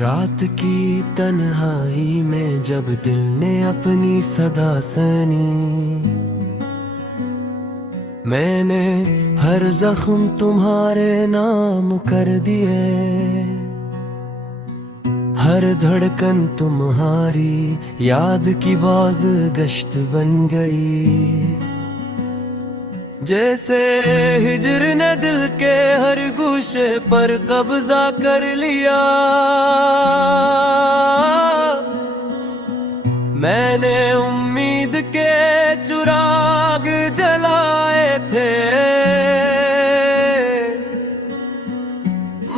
रात की तन्हाई में जब दिल ने अपनी सदा सुनी, मैंने हर जख्म तुम्हारे नाम कर दिए। हर धड़कन तुम्हारी याद की बाज गश्त बन गई। जैसे हिजर ने दिल के हर गोशे पर कब्जा कर लिया, मैंने उम्मीद के चिराग जलाए थे,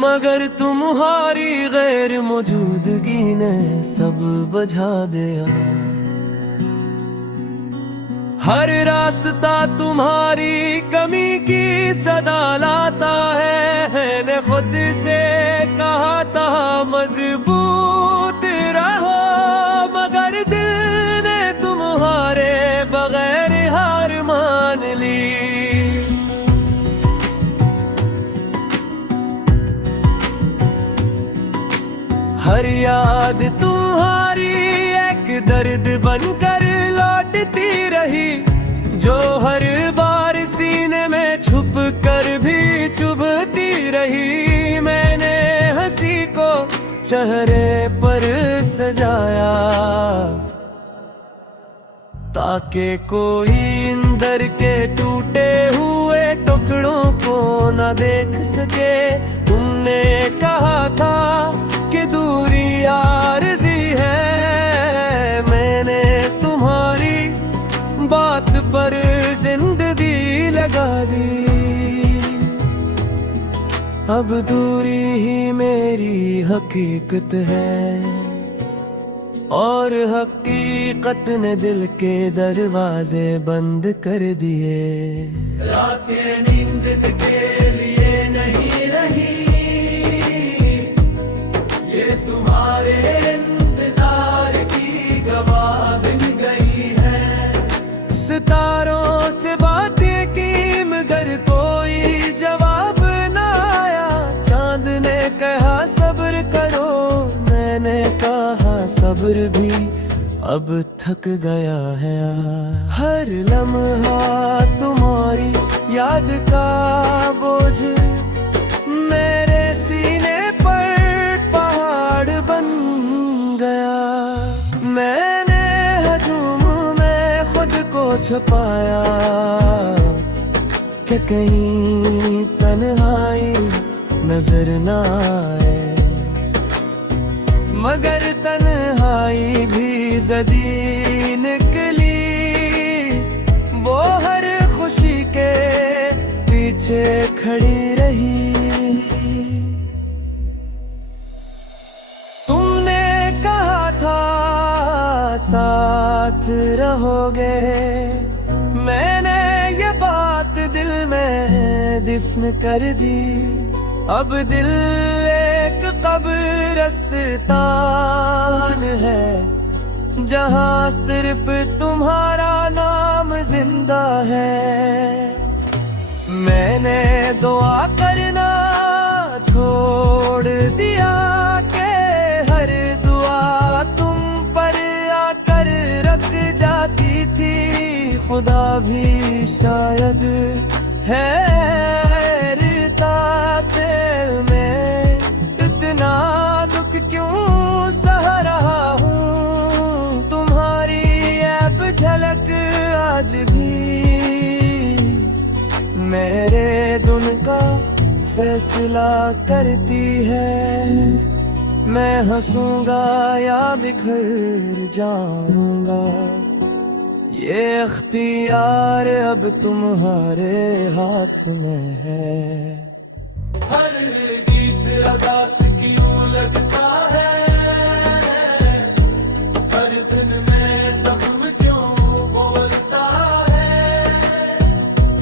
मगर तुम्हारी गैर मौजूदगी ने सब बुझा दिया। हर रास्ता तुम्हारी कमी की सदा लाता है। मैंने खुद से कहा था मजबूत रहो, मगर दिल ने तुम्हारे बगैर हार मान ली। हर याद तुम्हारी एक दर्द बनकर लौटती रही, जो हर बार सीने में छुप कर भी चुभती रही। मैंने हंसी को चेहरे पर सजाया, ताकि कोई अंदर के टूटे हुए टुकड़ों को न देख सके। तुमने कहा था कि दूरी आरज़ी है, मैंने तुम्हारी बात पर जिंदगी लगा दी। अब दूरी ही मेरी हकीकत है, और हकीकत ने दिल के दरवाजे बंद कर दिए। रातें नींद के लिए नहीं रही, ये तुम्हारे इंतजार की गवाह बन गई है। सितारों से बातें की मगर कोई जवाब न आया। चांद ने कहा सब्र करो, मैंने कहा सब्र भी अब थक गया है। हर लम्हा तुम्हारी याद का बोझ मेरे सीने पर पहाड़ बन गया। मैंने हजूम में खुद को छुपाया कि कहीं तन्हाई नजर न आए, मगर तन्हाई भी ज़दी निकली। वो हर खुशी के पीछे खड़ी रही। तुमने कहा था साथ रहोगे, मैंने ये बात दिल में दफन कर दी। अब दिल एक कब्रिस्तान है, जहाँ सिर्फ तुम्हारा नाम जिंदा है। मैंने दुआ करना छोड़ दिया कि हर दुआ तुम पर आकर रख जाती थी। खुदा भी शायद हैरता में इतना दुख क्यों सह रहा हूँ। तुम्हारी ऐब झलक आज भी मेरे दुन का फैसला करती है। मैं हंसूंगा या बिखर जाऊंगा, ये अख्तियार अब तुम्हारे हाथ में है। हर गीत अदास क्यों लगता है, हर धुन में जख्म क्यों बोलता है।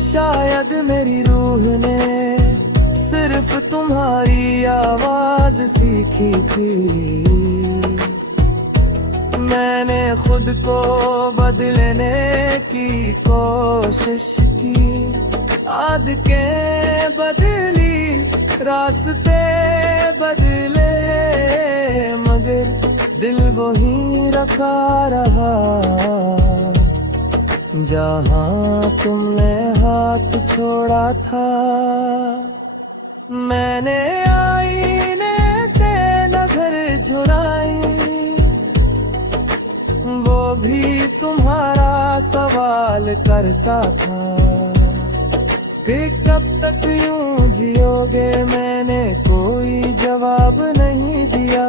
शायद मेरी रूह ने सिर्फ तुम्हारी आवाज सीखी थी। मैंने खुद को बदलने की कोशिश की, आदतें बदली, रास्ते बदले, मगर दिल वही रखा रहा जहाँ तुमने हाथ छोड़ा था। मैंने आईने से नजर झुराई, वो भी तुम्हारा सवाल करता था कि कब तक यूं जियोगे। मैंने कोई जवाब नहीं दिया,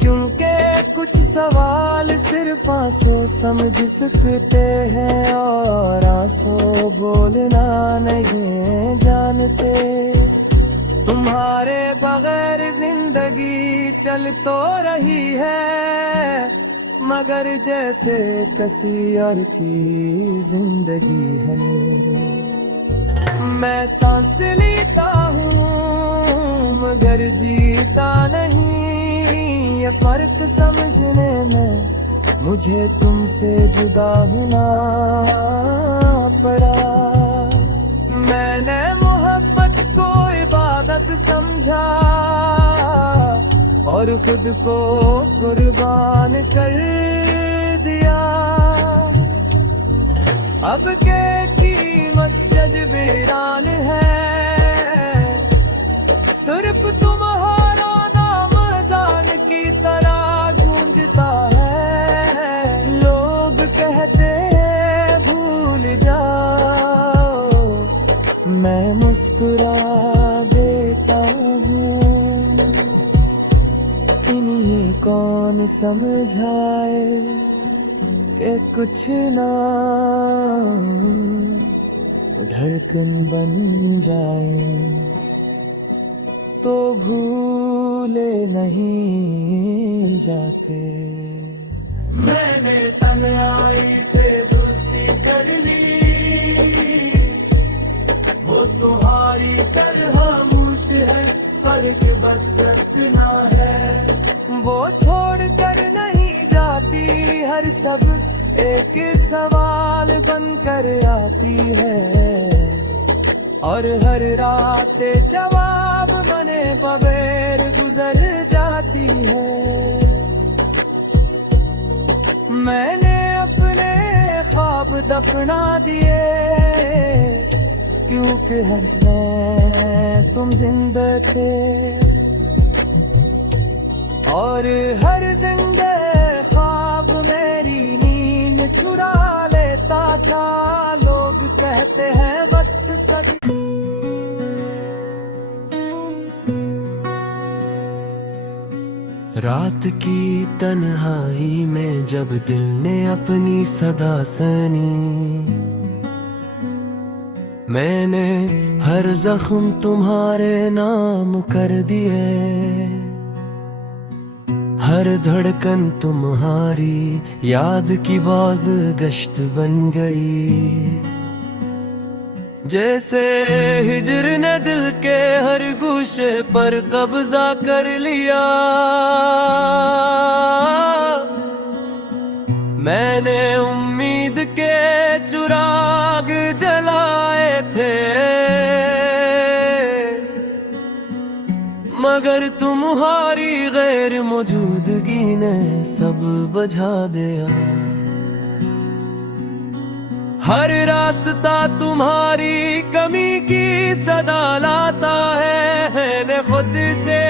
क्योंकि कुछ सवाल सिर्फ आंसू समझ सकते हैं और आंसू बोलना नहीं जानते। तुम्हारे बगैर जिंदगी चल तो रही है, मगर जैसे किसी और की जिंदगी है। मैं सांस लेता हूँ मगर जीता नहीं, ये फर्क समझने में मुझे तुमसे जुदा होना पड़ा। मैंने मोहब्बत को इबादत समझा और खुद को कुर्बान कर दिया। अब के की मस्जिद वीरान है, सिर्फ तुम्हारा नाम अज़ान की तरह गूंजता है। लोग कहते हैं भूल जाओ, मैं मुस्कुरा देता हूँ। इन्हीं कौन समझाए कि कुछ ना धड़कन बन जाए तो भूले नहीं जाते। मैंने तन्हाई से दोस्ती कर ली, वो तुम्हारी तरह खामोश है, फर्क बस इतना है। वो छोड़ कर नहीं जाती, हर सब एक सवाल बनकर आती है और हर रात जवाब बने बगैर गुजर जाती है। मैंने अपने ख्वाब दफना दिए, क्योंकि हमने तुम जिंदा थे और हर जिंदा ख्वाब मेरी नींद चुरा लेता था। लोग कहते हैं वक्त सच, रात की तन्हाई में जब दिल ने अपनी सदा सुनी, मैंने हर जख्म तुम्हारे नाम कर दिए। हर धड़कन तुम्हारी याद की बाज गश्त बन गई। जैसे हिजर ने दिल के हर गोशे पर कब्जा कर लिया, मैंने उम्मीद के चिराग जलाए थे, मगर तुम्हारी गैर मौजूदगी ने सब बुझा दिया। हर रास्ता तुम्हारी कमी की सदा लाता है। मैंने खुद से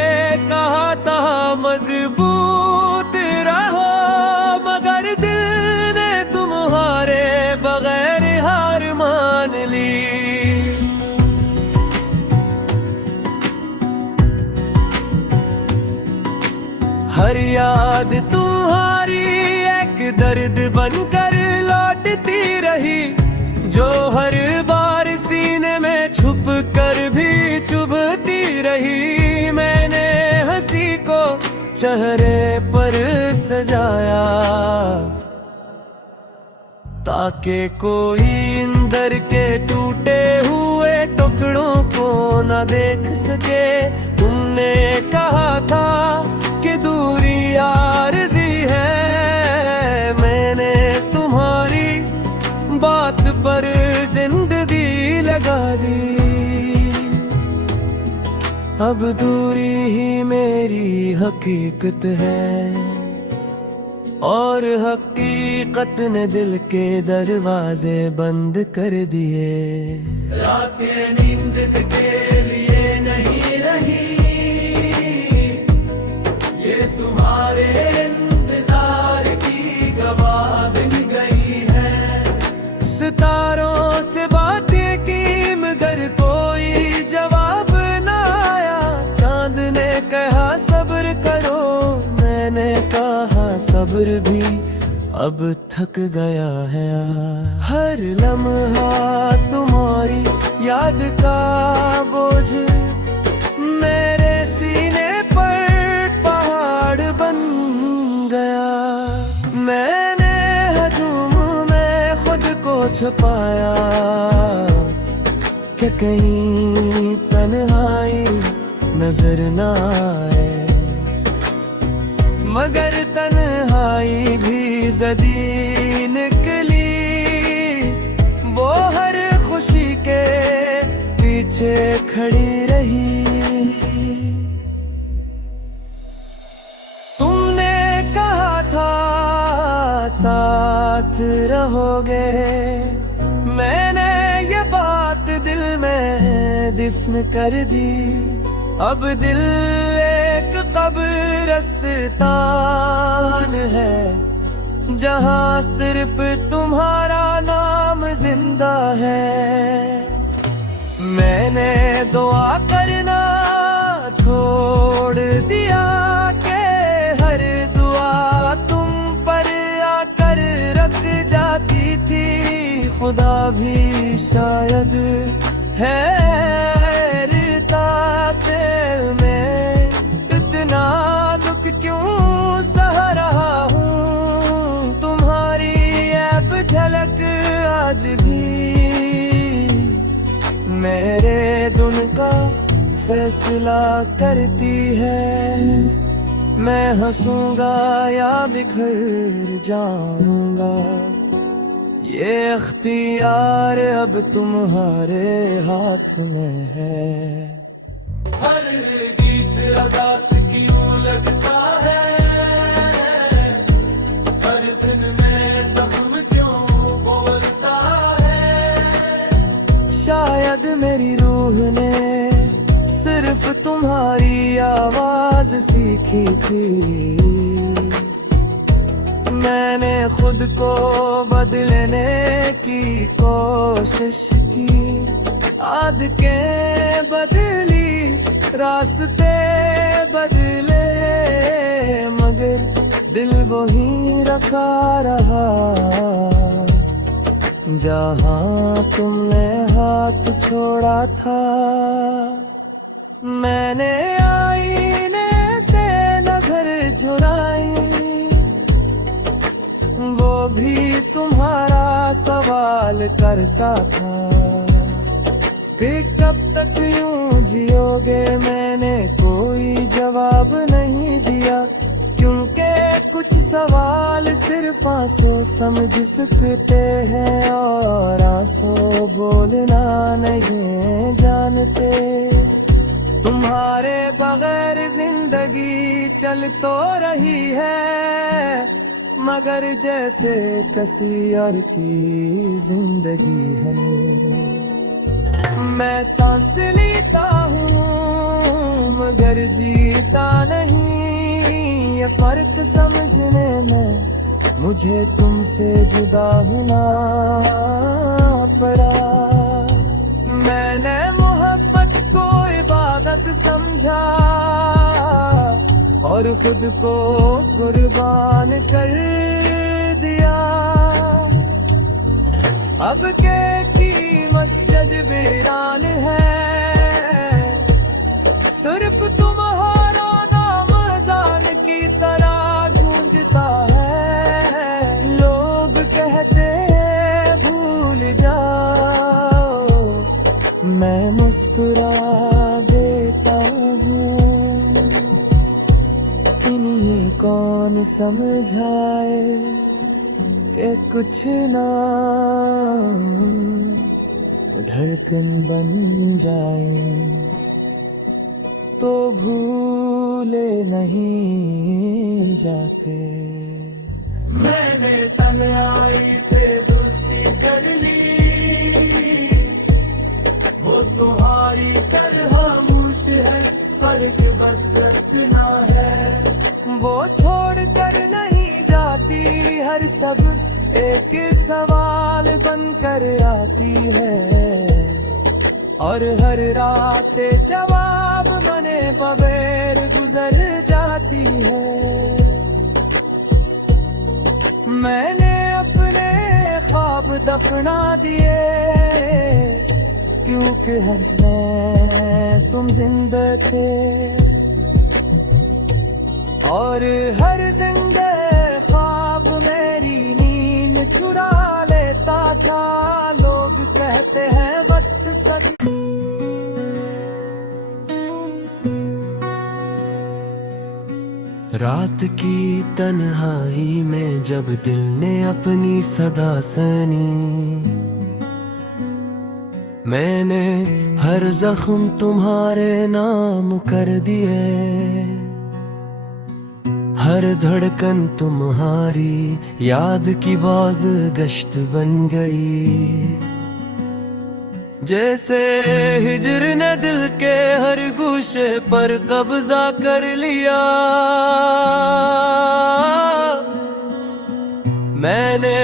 कहा था मजबूत रहो, मगर दिल ने तुम्हारे बगैर हार मान ली। हर याद तुम्हारी एक दर्द बनकर लौटती रही, जो हर बार सीने में छुप कर भी चुभती रही। मैंने हंसी को चेहरे पर सजाया ताकि कोई अंदर के टूटे हुए टुकड़ों को न देख सके। तुमने कहा था कि दूरी आरज़ी है, मैंने तुम्हारी बात पर जिंदगी लगा दी। अब दूरी ही मेरी हकीकत है, और हकीकत ने दिल के दरवाजे बंद कर दिए। रातें नींद के लिए नहीं रही, ये तुम्हारे इंतजार की गवाह बन गई है। सितारों से बातें की मगर कोई जवाब ना आया। चांद ने कहा सब्र करो, मैंने कहा सब्र भी अब थक गया है। हर लम्हा तुम्हारी याद का बोझ मेरे सीने पर पहाड़ बन गया। मैंने हजूम में खुद को छुपाया कि कहीं तन्हाई नजर ना आए, मगर तन्हाई भी जदी निकली। वो हर खुशी के पीछे खड़ी रही। तुमने कहा था साथ रहोगे, मैंने ये बात दिल में दफन कर दी। अब दिल एक कब्रिस्तान है, जहाँ सिर्फ तुम्हारा नाम जिंदा है। मैंने दुआ करना छोड़ दिया कि हर दुआ तुम पर आकर रख जाती थी। खुदा भी शायद हैरता दिल में इतना दुख क्यों सह रहा हूँ। तुम्हारी ऐब झलक आज भी मेरे दुन का फैसला करती है। मैं हंसूंगा या बिखर जाऊंगा, ये इख्तियार अब तुम्हारे हाथ में है। हर गीत अदास क्यों लगता है, हर दिन में जख्म क्यों बोलता है। शायद मेरी रूह ने सिर्फ तुम्हारी आवाज सीखी थी। मैंने खुद को बदलने की कोशिश की, आदतें बदली रास्ते बदले, मगर दिल वही रखा रहा जहाँ तुमने हाथ छोड़ा था। मैंने आईने से नजर झुराई, वो भी तुम्हारा सवाल करता था कि कब तक यूं जियोगे। मैंने कोई जवाब नहीं दिया, क्योंकि कुछ सवाल सिर्फ आंसू समझ सकते हैं और आंसू बोलना नहीं जानते। तुम्हारे बगैर जिंदगी चल तो रही है, मगर जैसे किसी और की जिंदगी है। मैं सांस लेता हूँ मगर जीता नहीं, ये फर्क समझने में मुझे तुमसे जुदा होना पड़ा। मैंने मोहब्बत को इबादत समझा और खुद को कुर्बान कर दिया। अब के की मस्जिद वीरान है, सिर्फ तुम्हारा नाम अज़ान की तरह गूंजता है। लोग कहते हैं भूल जाओ, मैं मुस्कुरा देता हूँ। इन्हीं कौन समझाए कि कुछ ना धड़कन बन जाए। तो भूले नहीं जाते। मैंने तन्हाई से दोस्ती कर ली, वो तुम्हारी तरह खामोश है, फर्क बस इतना है। वो छोड़ कर नहीं जाती, हर सब एक सवाल बनकर आती है, और हर रात जवाब बने बगैर गुजर जाती है। मैंने अपने ख्वाब दफना दिए, क्योंकि हमें तुम जिंदा थे, और हर जिंदे ख्वाब मेरी नींद चुरा लेता था। लोग कहते हैं वक्त सच, रात की तन्हाई में जब दिल ने अपनी सदा सुनी, मैंने हर जख्म तुम्हारे नाम कर दिए, हर धड़कन तुम्हारी याद की बाज गश्त बन गई। जैसे हिजर ने दिल के हर गोशे पर कब्जा कर लिया, मैंने